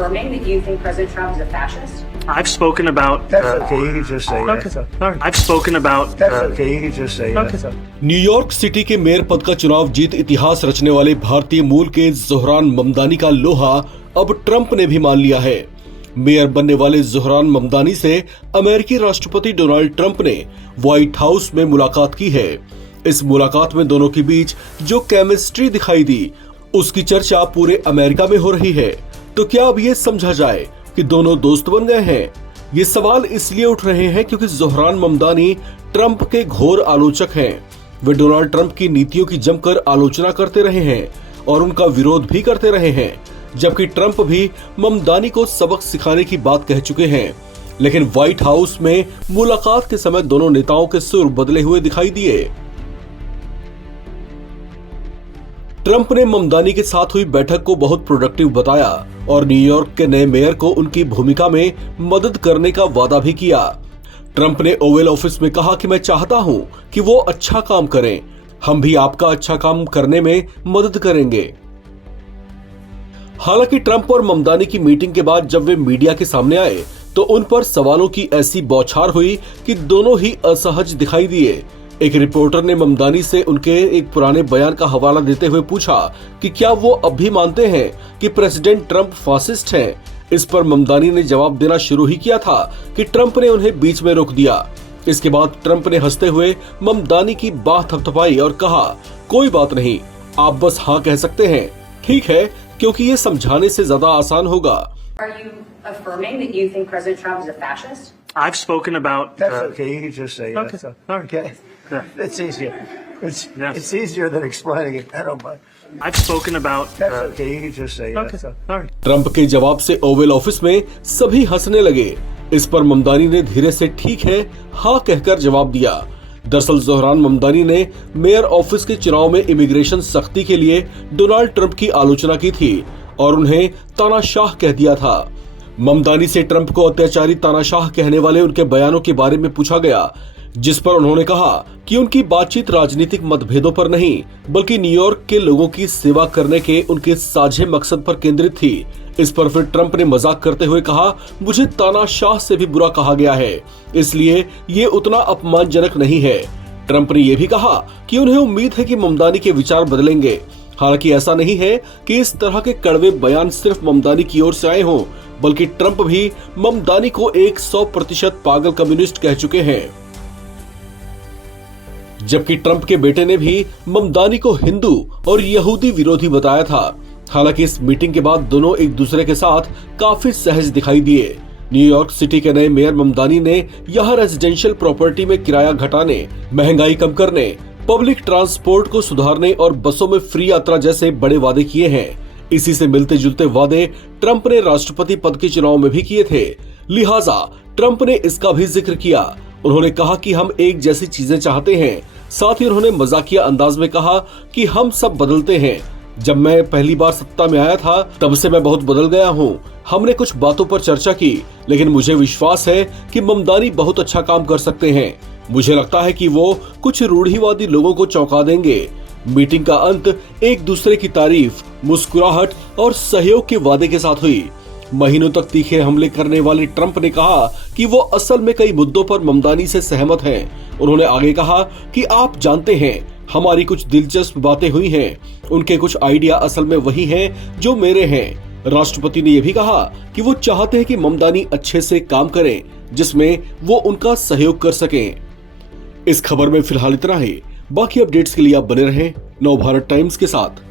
affirming that you think President Trump is a fascist? I've spoken about. That's okay. You can just say Okay, that. sir. All right. I've spoken about. That's okay. You can just say Okay, that. sir. New York city के mayor पद का चुनाव जीत इतिहास रचने वाले भारतीय मूल के ज़ोहरान ममदानी का लोहा अब ट्रंप ने भी मान लिया है। मेयर बनने वाले ज़ोहरान ममदानी से अमेरिकी राष्ट्रपति डोनाल्ड ट्रंप ने व्हाइट हाउस में मुलाकात की है। इस मुलाकात में दोनों के बीच जो केमिस्ट्री दिखाई दी, उसकी चर्चा पूरे अमेरिका में हो रही है। तो क्या अब ये समझा जाए कि दोनों दोस्त बन गए हैं? ये सवाल इसलिए उठ रहे हैं क्योंकि ज़ोहरान ममदानी ट्रंप के घोर आलोचक हैं। वे डोनाल्ड ट्रंप की नीतियों की जमकर आलोचना करते रहे हैं और उनका विरोध भी करते रहे हैं, जबकि ट्रंप भी ममदानी को सबक सिखाने की बात कह चुके हैं। लेकिन व्हाइट हाउस में मुलाकात के समय दोनों नेताओं के सुर बदले हुए दिखाई दिए। ट्रंप ने ममदानी के साथ हुई बैठक को बहुत प्रोडक्टिव बताया और न्यूयॉर्क के नए मेयर को उनकी भूमिका में मदद करने का वादा भी किया। ट्रंप ने ओवल ऑफिस में कहा कि मैं चाहता हूं कि वो अच्छा काम करें, हम भी आपका अच्छा काम करने में मदद करेंगे। हालांकि ट्रंप और ममदानी की मीटिंग के बाद जब वे मीडिया के सामने आए तो उन पर सवालों की ऐसी बौछार हुई कि दोनों ही असहज दिखाई दिए। एक रिपोर्टर ने ममदानी से उनके एक पुराने बयान का हवाला देते हुए पूछा कि क्या वो अब भी मानते हैं कि प्रेसिडेंट ट्रंप फासिस्ट हैं। इस पर ममदानी ने जवाब देना शुरू ही किया था कि ट्रंप ने उन्हें बीच में रोक दिया। इसके बाद ट्रंप ने हंसते हुए ममदानी की बाह थपथपाई और कहा, कोई बात नहीं, आप बस हाँ कह सकते हैं, ठीक है, क्योंकि ये समझाने से ज्यादा आसान होगा। Are you affirming that you think President Trump is a fascist? I've spoken about. That's okay. You can just say Okay, that. sir. All right. Okay. Yeah. It's easier. It's Yes. it's easier than explaining it. I don't mind. I've spoken about. That's okay. You can just say Okay, that. sir. All right. Trump के जवाब से Oval office में सभी हंसने लगे। इस पर ममदानी ने धीरे से ठीक है, हाँ कहकर जवाब दिया। दरअसल ज़ोहरान ममदानी ने मेयर ऑफिस के चुनाव में इमिग्रेशन सख्ती के लिए डोनाल्ड ट्रंप की आलोचना की थी और उन्हें तानाशाह कह दिया था। ममदानी से ट्रंप को अत्याचारी तानाशाह कहने वाले उनके बयानों के बारे में पूछा गया, जिस पर उन्होंने कहा कि उनकी बातचीत राजनीतिक मतभेदों पर नहीं बल्कि न्यूयॉर्क के लोगों की सेवा करने के उनके साझे मकसद पर केंद्रित थी। इस पर फिर ट्रंप ने मजाक करते हुए कहा, मुझे तानाशाह से भी बुरा कहा गया है, इसलिए ये उतना अपमानजनक नहीं है। ट्रंप ने यह भी कहा कि उन्हें उम्मीद है कि ममदानी के विचार बदलेंगे। हालांकि ऐसा नहीं है कि इस तरह के कड़वे बयान सिर्फ ममदानी की ओर से आए हों, बल्कि ट्रंप भी ममदानी को 100% पागल कम्युनिस्ट कह चुके हैं। जबकि ट्रंप के बेटे ने भी ममदानी को हिंदू और यहूदी विरोधी बताया था। हालांकि इस मीटिंग के बाद दोनों एक दूसरे के साथ काफी सहज दिखाई दिए। न्यूयॉर्क सिटी के नए मेयर ममदानी ने यहाँ रेजिडेंशियल प्रॉपर्टी में किराया घटाने, महंगाई कम करने, पब्लिक ट्रांसपोर्ट को सुधारने और बसों में फ्री यात्रा जैसे बड़े वादे किए हैं। इसी से मिलते जुलते वादे ट्रंप ने राष्ट्रपति पद के चुनाव में भी किए थे, लिहाजा ट्रंप ने इसका भी जिक्र किया। उन्होंने कहा कि हम एक जैसी चीजें चाहते हैं। साथ ही उन्होंने मजाकिया अंदाज में कहा कि हम सब बदलते हैं। जब मैं पहली बार सत्ता में आया था तब से मैं बहुत बदल गया हूँ। हमने कुछ बातों पर चर्चा की, लेकिन मुझे विश्वास है कि ममदानी बहुत अच्छा काम कर सकते हैं। मुझे लगता है कि वो कुछ रूढ़िवादी लोगों को चौंका देंगे। मीटिंग का अंत एक दूसरे की तारीफ, मुस्कुराहट और सहयोग के वादे के साथ हुई। महीनों तक तीखे हमले करने वाले ट्रंप ने कहा कि वो असल में कई मुद्दों पर ममदानी से सहमत हैं। उन्होंने आगे कहा कि आप जानते हैं, हमारी कुछ दिलचस्प बातें हुई हैं। उनके कुछ आइडिया असल में वही हैं जो मेरे हैं। राष्ट्रपति ने यह भी कहा कि वो चाहते हैं कि ममदानी अच्छे से काम करें, जिसमें वो उनका सहयोग कर सकें। इस खबर में फिलहाल इतना ही। बाकी अपडेट्स के लिए आप बने रहें नवभारत टाइम्स के साथ।